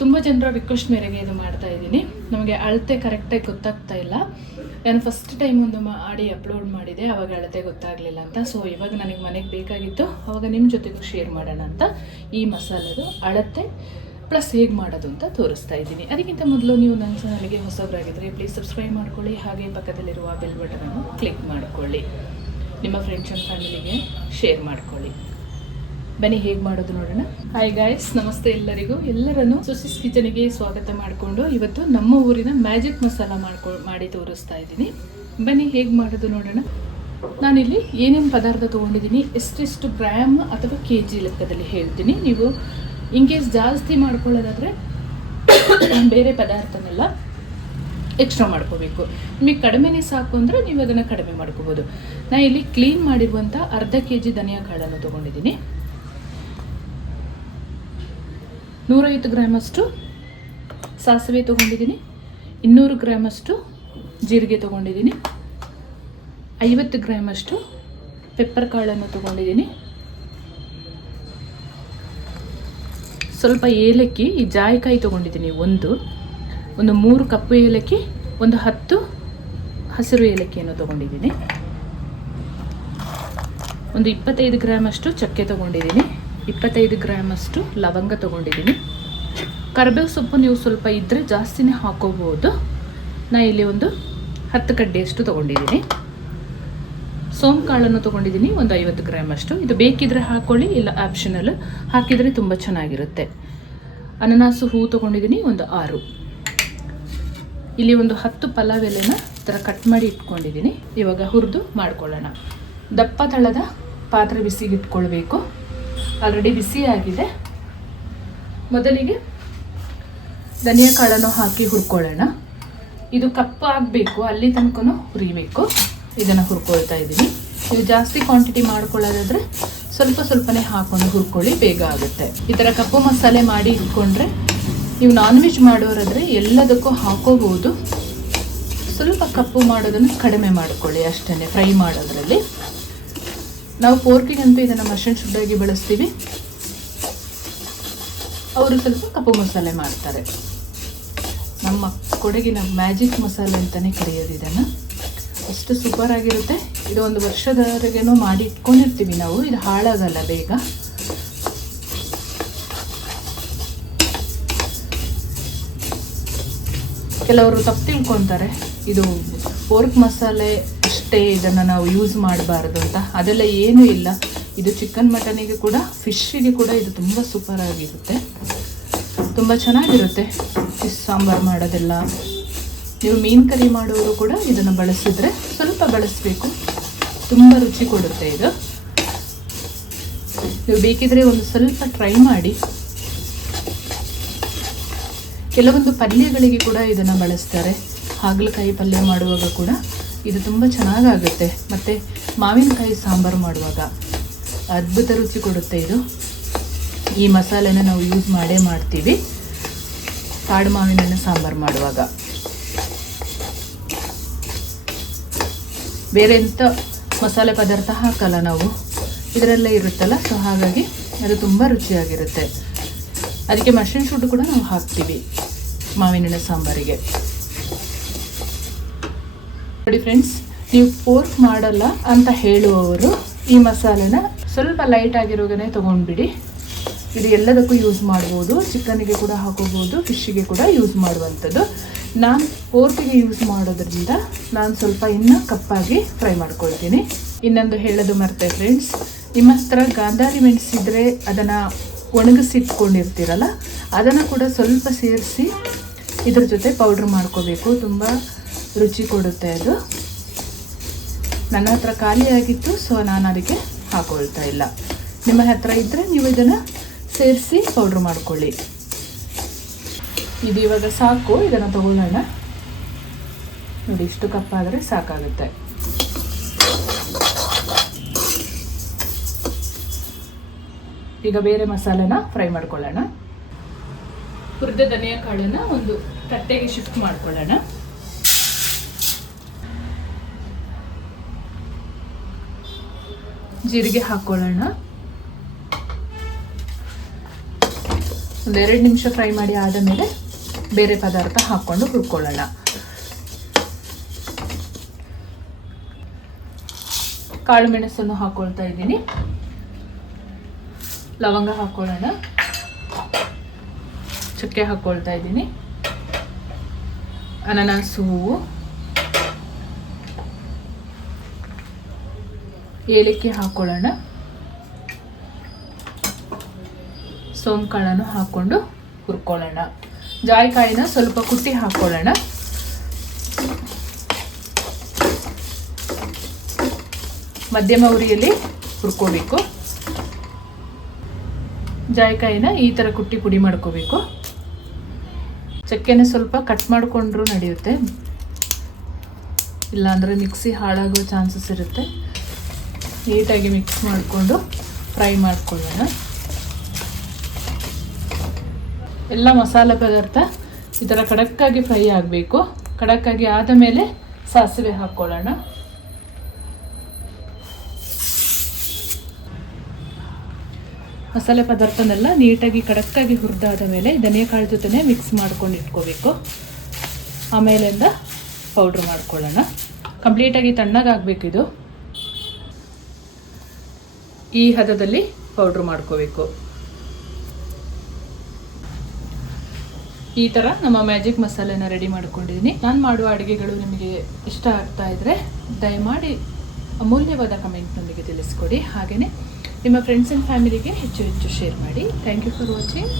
ತುಂಬ ಜನರ ರಿಕ್ವೆಸ್ಟ್ ಮೇರೆಗೆ ಇದು ಮಾಡ್ತಾ ಇದ್ದೀನಿ. ನಮಗೆ ಅಳತೆ ಕರೆಕ್ಟಾಗಿ ಗೊತ್ತಾಗ್ತಾ ಇಲ್ಲ. ನಾನು ಫಸ್ಟ್ ಟೈಮ್ ಒಂದು ಮಾಡಿ ಅಪ್ಲೋಡ್ ಮಾಡಿದೆ, ಆವಾಗ ಅಳತೆ ಗೊತ್ತಾಗಲಿಲ್ಲ ಅಂತ. ಸೊ ಇವಾಗ ನನಗೆ ಮನೆಗೆ ಬೇಕಾಗಿತ್ತು, ಆವಾಗ ನಿಮ್ಮ ಜೊತೆಗೂ ಶೇರ್ ಮಾಡೋಣ ಅಂತ ಈ ಮಸಾಲದು ಅಳತೆ ಪ್ಲಸ್ ಹೇಗೆ ಮಾಡೋದು ಅಂತ ತೋರಿಸ್ತಾ ಇದ್ದೀನಿ. ಅದಕ್ಕಿಂತ ಮೊದಲು ನೀವು ನನ್ನ ಚಾನಲ್ಗೆ ಹೊಸಬರಾಗಿದ್ದರೆ ಪ್ಲೀಸ್ ಸಬ್ಸ್ಕ್ರೈಬ್ ಮಾಡ್ಕೊಳ್ಳಿ, ಹಾಗೆ ಪಕ್ಕದಲ್ಲಿರುವ ಬೆಲ್ ಬಟನನ್ನು ಕ್ಲಿಕ್ ಮಾಡಿಕೊಳ್ಳಿ, ನಿಮ್ಮ ಫ್ರೆಂಡ್ಸ್ ಆ್ಯಂಡ್ ಫ್ಯಾಮಿಲಿಗೆ ಶೇರ್ ಮಾಡ್ಕೊಳ್ಳಿ. ಬನ್ನಿ ಹೇಗೆ ಮಾಡೋದು ನೋಡೋಣ. ಹಾಯ್ ಗಾಯ್ಸ್, ನಮಸ್ತೆ ಎಲ್ಲರಿಗೂ. ಎಲ್ಲರನ್ನು ಸುಸಿಸ್ ಕಿಚನ್ಗೆ ಸ್ವಾಗತ ಮಾಡಿಕೊಂಡು ಇವತ್ತು ನಮ್ಮ ಊರಿನ ಮ್ಯಾಜಿಕ್ ಮಸಾಲ ಮಾಡಿ ತೋರಿಸ್ತಾ ಇದ್ದೀನಿ. ಬನ್ನಿ ಹೇಗೆ ಮಾಡೋದು ನೋಡೋಣ. ನಾನಿಲ್ಲಿ ಏನೇನು ಪದಾರ್ಥ ತೊಗೊಂಡಿದ್ದೀನಿ, ಎಷ್ಟೆಷ್ಟು ಗ್ರಾಮ್ ಅಥವಾ ಕೆ ಜಿ ಲೆಕ್ಕದಲ್ಲಿ ಹೇಳ್ತೀನಿ. ನೀವು ಇನ್ ಕೇಸ್ ಜಾಸ್ತಿ ಮಾಡ್ಕೊಳ್ಳೋದಾದರೆ ಬೇರೆ ಪದಾರ್ಥನೆಲ್ಲ ಎಕ್ಸ್ಟ್ರಾ ಮಾಡ್ಕೋಬೇಕು. ನಿಮಗೆ ಕಡಿಮೆನೇ ಸಾಕು ಅಂದರೆ ನೀವು ಅದನ್ನು ಕಡಿಮೆ ಮಾಡ್ಕೋಬೋದು. ನಾನು ಇಲ್ಲಿ ಕ್ಲೀನ್ ಮಾಡಿರುವಂಥ ಅರ್ಧ kg ಧನಿಯಾ ಕಾಳನ್ನು ತೊಗೊಂಡಿದ್ದೀನಿ. 150 ಗ್ರಾಮಷ್ಟು ಸಾಸಿವೆ ತೊಗೊಂಡಿದ್ದೀನಿ. 200 ಗ್ರಾಮಷ್ಟು ಜೀರಿಗೆ ತೊಗೊಂಡಿದ್ದೀನಿ. 50 ಗ್ರಾಮಷ್ಟು ಪೆಪ್ಪರ್ ಕಾಳನ್ನು ತೊಗೊಂಡಿದ್ದೀನಿ. ಸ್ವಲ್ಪ ಏಲಕ್ಕಿ, ಈ ಜಾಯಿಕಾಯಿ ತೊಗೊಂಡಿದ್ದೀನಿ. ಒಂದು 3 ಕಪ್ಪು ಏಲಕ್ಕಿ, ಒಂದು 10 ಹಸಿರು ಏಲಕ್ಕಿಯನ್ನು ತೊಗೊಂಡಿದ್ದೀನಿ. ಒಂದು 25 ಗ್ರಾಮಷ್ಟು ಚಕ್ಕೆ ತೊಗೊಂಡಿದ್ದೀನಿ. 25 ಗ್ರಾಮಷ್ಟು ಲವಂಗ ತೊಗೊಂಡಿದ್ದೀನಿ. ಕರಿಬೇವು ಸೊಪ್ಪು ನೀವು ಸ್ವಲ್ಪ ಇದ್ದರೆ ಜಾಸ್ತಿನೇ ಹಾಕೋಬೋದು. ನಾನು ಇಲ್ಲಿ ಒಂದು 10 ಕಡ್ಡಿಯಷ್ಟು ತೊಗೊಂಡಿದ್ದೀನಿ. ಸೋಂಪು ಕಾಳನ್ನು ತೊಗೊಂಡಿದ್ದೀನಿ, ಒಂದು 50 ಗ್ರಾಮಷ್ಟು. ಇದು ಬೇಕಿದ್ರೆ ಹಾಕ್ಕೊಳ್ಳಿ, ಇಲ್ಲ ಆಪ್ಷನಲ್, ಹಾಕಿದರೆ ತುಂಬ ಚೆನ್ನಾಗಿರುತ್ತೆ. ಅನನಾಸು ಹೂ ತೊಗೊಂಡಿದ್ದೀನಿ, ಒಂದು 6. ಇಲ್ಲಿ ಒಂದು 10 ಪಲಾವ್ ಎಲೆನ ಈ ಥರ ಕಟ್ ಮಾಡಿ ಇಟ್ಕೊಂಡಿದ್ದೀನಿ. ಇವಾಗ ಹುರಿದು ಮಾಡ್ಕೊಳ್ಳೋಣ. ದಪ್ಪ ತಳದ ಪಾತ್ರೆ ಬಿಸಿಗೆ ಇಟ್ಕೊಳ್ಬೇಕು. ಆಲ್ರೆಡಿ ಬಿಸಿ ಆಗಿದೆ. ಮೊದಲಿಗೆ ಧನಿಯಾ ಕಾಳನ್ನು ಹಾಕಿ ಹುರ್ಕೊಳ್ಳೋಣ. ಇದು ಕಪ್ಪು ಆಗಬೇಕು, ಅಲ್ಲಿ ತನಕ ಹುರಿಬೇಕು. ಇದನ್ನು ಹುರ್ಕೊಳ್ತಾ ಇದ್ದೀನಿ. ನೀವು ಜಾಸ್ತಿ ಕ್ವಾಂಟಿಟಿ ಮಾಡ್ಕೊಳ್ಳೋದಾದರೆ ಸ್ವಲ್ಪನೇ ಹಾಕೊಂಡು ಹುರ್ಕೊಳ್ಳಿ, ಬೇಗ ಆಗುತ್ತೆ. ಈ ಥರ ಕಪ್ಪು ಮಸಾಲೆ ಮಾಡಿ ಇಟ್ಕೊಂಡ್ರೆ ನೀವು ನಾನ್ ವೆಜ್ ಮಾಡೋರಾದರೆ ಎಲ್ಲದಕ್ಕೂ ಹಾಕೋಬೋದು. ಸ್ವಲ್ಪ ಕಪ್ಪು ಮಾಡೋದನ್ನು ಕಡಿಮೆ ಮಾಡ್ಕೊಳ್ಳಿ ಅಷ್ಟೇ, ಫ್ರೈ ಮಾಡೋದ್ರಲ್ಲಿ. ನಾವು ಪೋರ್ಕಿಗಂತೂ ಇದನ್ನು ಮಷನ್ ಶುದ್ಧಾಗಿ ಬಳಸ್ತೀವಿ, ಅವರು ಸ್ವಲ್ಪ ಕಪ್ಪು ಮಸಾಲೆ ಮಾಡ್ತಾರೆ. ನಮ್ಮ ಕೊಡಗಿನ ಮ್ಯಾಜಿಕ್ ಮಸಾಲೆ ಅಂತಲೇ ಕರೆಯೋದು ಇದನ್ನು. ಅಷ್ಟು ಸೂಪರ್ ಆಗಿರುತ್ತೆ. ಇದು 1 ವರ್ಷದವರೆಗೇನೋ ಮಾಡಿ ಇಟ್ಕೊಂಡಿರ್ತೀವಿ ನಾವು, ಇದು ಹಾಳಾಗಲ್ಲ ಬೇಗ. ಕೆಲವರು ತಪ್ಪು ತಿಳ್ಕೊತಾರೆ, ಇದು ಪೋರ್ಕ್ ಮಸಾಲೆ ಅಷ್ಟೇ, ಇದನ್ನು ನಾವು ಯೂಸ್ ಮಾಡಬಾರ್ದು ಅಂತ. ಅದೆಲ್ಲ ಏನೂ ಇಲ್ಲ. ಇದು ಚಿಕನ್ ಮಟನಿಗೆ ಕೂಡ, ಫಿಶ್ಶಿಗೆ ಕೂಡ ಇದು ತುಂಬ ಸೂಪರ್ ಆಗಿರುತ್ತೆ, ತುಂಬ ಚೆನ್ನಾಗಿರುತ್ತೆ. ಫಿಶ್ ಸಾಂಬಾರು ಮಾಡೋದೆಲ್ಲ. ನೀವು ಮೀನು ಕರಿ ಮಾಡೋರು ಕೂಡ ಇದನ್ನು ಬಳಸಿದ್ರೆ, ಸ್ವಲ್ಪ ಬಳಸಬೇಕು, ತುಂಬ ರುಚಿ ಕೊಡುತ್ತೆ ಇದು. ನೀವು ಬೇಕಿದ್ರೆ ಒಂದು ಸ್ವಲ್ಪ ಟ್ರೈ ಮಾಡಿ. ಕೆಲವೊಂದು ಪಲ್ಯಗಳಿಗೆ ಕೂಡ ಇದನ್ನು ಬಳಸ್ತಾರೆ. ಹಾಗಲಕಾಯಿ ಪಲ್ಯ ಮಾಡುವಾಗ ಕೂಡ ಇದು ತುಂಬ ಚೆನ್ನಾಗಾಗುತ್ತೆ. ಮತ್ತು ಮಾವಿನಕಾಯಿ ಸಾಂಬಾರು ಮಾಡುವಾಗ ಅದ್ಭುತ ರುಚಿ ಕೊಡುತ್ತೆ ಇದು. ಈ ಮಸಾಲೆನ ನಾವು ಯೂಸ್ ಮಾಡೇ ಮಾಡ್ತೀವಿ ಕಾಡು ಮಾವಿನ ಹಣ್ಣು ಸಾಂಬಾರು ಮಾಡುವಾಗ. ಬೇರೆ ಎಂಥ ಮಸಾಲೆ ಪದಾರ್ಥ ಹಾಕಲ್ಲ ನಾವು, ಇದರಲ್ಲೇ ಇರುತ್ತಲ್ಲ. ಸೊ ಹಾಗಾಗಿ ಅದು ತುಂಬ ರುಚಿಯಾಗಿರುತ್ತೆ. ಅದಕ್ಕೆ ಮಶ್ರೂಮ್ ಶೂಟು ಕೂಡ ನಾವು ಹಾಕ್ತೀವಿ ಮಾವಿನ ಹಣ್ಣು ಸಾಂಬಾರಿಗೆ. ನೋಡಿ ಫ್ರೆಂಡ್ಸ್, ನೀವು ಪೋರ್ಕ್ ಮಾಡಲ್ಲ ಅಂತ ಹೇಳುವವರು ಈ ಮಸಾಲೆನ ಸ್ವಲ್ಪ ಲೈಟ್ ಆಗಿರೋಗನೇ ತೊಗೊಂಡ್ಬಿಡಿ. ಇದು ಎಲ್ಲದಕ್ಕೂ ಯೂಸ್ ಮಾಡ್ಬೋದು. ಚಿಕನ್ನಿಗೆ ಕೂಡ ಹಾಕೋಬೋದು, ಫಿಶ್ಶಿಗೆ ಕೂಡ ಯೂಸ್ ಮಾಡುವಂಥದ್ದು. ನಾನು ಪೋರ್ಕಿಗೆ ಯೂಸ್ ಮಾಡೋದ್ರಿಂದ ನಾನು ಸ್ವಲ್ಪ ಇನ್ನೂ ಕಪ್ಪಾಗಿ ಫ್ರೈ ಮಾಡ್ಕೊಳ್ತೀನಿ. ಇನ್ನೊಂದು ಹೇಳೋದು ಮರ್ತೆ ಫ್ರೆಂಡ್ಸ್, ನಿಮ್ಮ ಹತ್ರ ಗಾಂಧಾರಿ ಮೆಣಸಿದ್ರೆ ಅದನ್ನು ಒಣಗಿಸಿಟ್ಕೊಂಡಿರ್ತೀರಲ್ಲ, ಅದನ್ನು ಕೂಡ ಸ್ವಲ್ಪ ಸೇರಿಸಿ ಇದ್ರ ಜೊತೆ ಪೌಡ್ರ್ ಮಾಡ್ಕೋಬೇಕು. ತುಂಬ ರುಚಿ ಕೊಡುತ್ತೆ ಅದು. ನನ್ನ ಹತ್ರ ಖಾಲಿಯಾಗಿತ್ತು, ಸೊ ನಾನು ಅದಕ್ಕೆ ಹಾಕೊಳ್ತಾ ಇಲ್ಲ. ನಿಮ್ಮ ಹತ್ರ ಇದ್ದರೆ ನೀವು ಇದನ್ನು ಸೇರಿಸಿ ಪೌಡ್ರ್ ಮಾಡ್ಕೊಳ್ಳಿ. ಇದು ಇವಾಗ ಸಾಕು. ಇದನ್ನು ತಗೊಳ್ಳೋಣ. ನೋಡಿ, ಇಷ್ಟು ಕಪ್ಪಾದರೆ ಸಾಕಾಗುತ್ತೆ. ಈಗ ಬೇರೆ ಮಸಾಲೆನ ಫ್ರೈ ಮಾಡ್ಕೊಳ್ಳೋಣ. ಹುರಿದ ಧನಿಯಾ ಕಾಳನ್ನು ಒಂದು ತಟ್ಟೆಗೆ ಶಿಫ್ಟ್ ಮಾಡ್ಕೊಳ್ಳೋಣ. ಜೀರಿಗೆ ಹಾಕ್ಕೊಳ್ಳೋಣ. ಒಂದು 2 ನಿಮಿಷ ಫ್ರೈ ಮಾಡಿ ಆದ ಮೇಲೆ ಬೇರೆ ಪದಾರ್ಥ ಹಾಕ್ಕೊಂಡು ಹುರ್ಕೊಳ್ಳೋಣ. ಕಾಳು ಮೆಣಸನ್ನು ಹಾಕ್ಕೊಳ್ತಾ ಇದ್ದೀನಿ. ಲವಂಗ ಹಾಕ್ಕೊಳ್ಳೋಣ. ಚಕ್ಕೆ ಹಾಕ್ಕೊಳ್ತಾ ಇದ್ದೀನಿ. ಅನಾನಸು ಹೂವು, ಏಲಕ್ಕಿ ಹಾಕ್ಕೊಳ್ಳೋಣ. ಸೋಂಕಾಳನ್ನು ಹಾಕ್ಕೊಂಡು ಹುರ್ಕೊಳ್ಳೋಣ. ಜಾಯಿಕಾಯಿನ ಸ್ವಲ್ಪ ಕುಟ್ಟಿ ಹಾಕ್ಕೊಳ್ಳೋಣ. ಮಧ್ಯಮ ಉರಿಯಲ್ಲಿ ಹುರ್ಕೋಬೇಕು. ಜಾಯಿಕಾಯಿನ ಈ ಥರ ಕುಟ್ಟಿ ಪುಡಿ ಮಾಡ್ಕೋಬೇಕು. ಚಕ್ಕೆನ ಸ್ವಲ್ಪ ಕಟ್ ಮಾಡಿಕೊಂಡ್ರೂ ನಡೆಯುತ್ತೆ, ಇಲ್ಲಾಂದರೆ ಮಿಕ್ಸಿ ಹಾಳಾಗೋ ಚಾನ್ಸಸ್ ಇರುತ್ತೆ. ನೀಟಾಗಿ ಮಿಕ್ಸ್ ಮಾಡಿಕೊಂಡು ಫ್ರೈ ಮಾಡ್ಕೊಳ್ಳೋಣ. ಎಲ್ಲ ಮಸಾಲೆ ಪದಾರ್ಥ ಈ ಥರ ಖಡಕ್ಕಾಗಿ ಫ್ರೈ ಆಗಬೇಕು. ಖಡಕ್ಕಾಗಿ ಆದ ಮೇಲೆ ಸಾಸಿವೆ ಹಾಕ್ಕೊಳ್ಳೋಣ. ಮಸಾಲೆ ಪದಾರ್ಥನೆಲ್ಲ ನೀಟಾಗಿ ಖಡಕ್ಕಾಗಿ ಹುರಿದಾದ ಮೇಲೆ ಧನಿಯಾಕಾಳು ಜೊತೆ ಮಿಕ್ಸ್ ಮಾಡ್ಕೊಂಡು ಇಟ್ಕೋಬೇಕು. ಆಮೇಲಿಂದ ಪೌಡ್ರ್ ಮಾಡ್ಕೊಳ್ಳೋಣ. ಕಂಪ್ಲೀಟಾಗಿ ತಣ್ಣಗಾಗಬೇಕು. ಇದು ಈ ಹದದಲ್ಲಿ ಪೌಡ್ರ್ ಮಾಡ್ಕೋಬೇಕು. ಈ ಥರ ನಮ್ಮ ಮ್ಯಾಜಿಕ್ ಮಸಾಲೆನ ರೆಡಿ ಮಾಡ್ಕೊಂಡಿದ್ದೀನಿ. ನಾನು ಮಾಡುವ ಅಡುಗೆಗಳು ನಿಮಗೆ ಇಷ್ಟ ಆಗ್ತಾ ಇದ್ದರೆ ದಯಮಾಡಿ ಅಮೂಲ್ಯವಾದ ಕಮೆಂಟ್ನೊಂದಿಗೆ ತಿಳಿಸ್ಕೊಡಿ. ಹಾಗೆಯೇ ನಿಮ್ಮ ಫ್ರೆಂಡ್ಸ್ ಆ್ಯಂಡ್ ಫ್ಯಾಮಿಲಿಗೆ ಹೆಚ್ಚು ಶೇರ್ ಮಾಡಿ. Thank you for watching.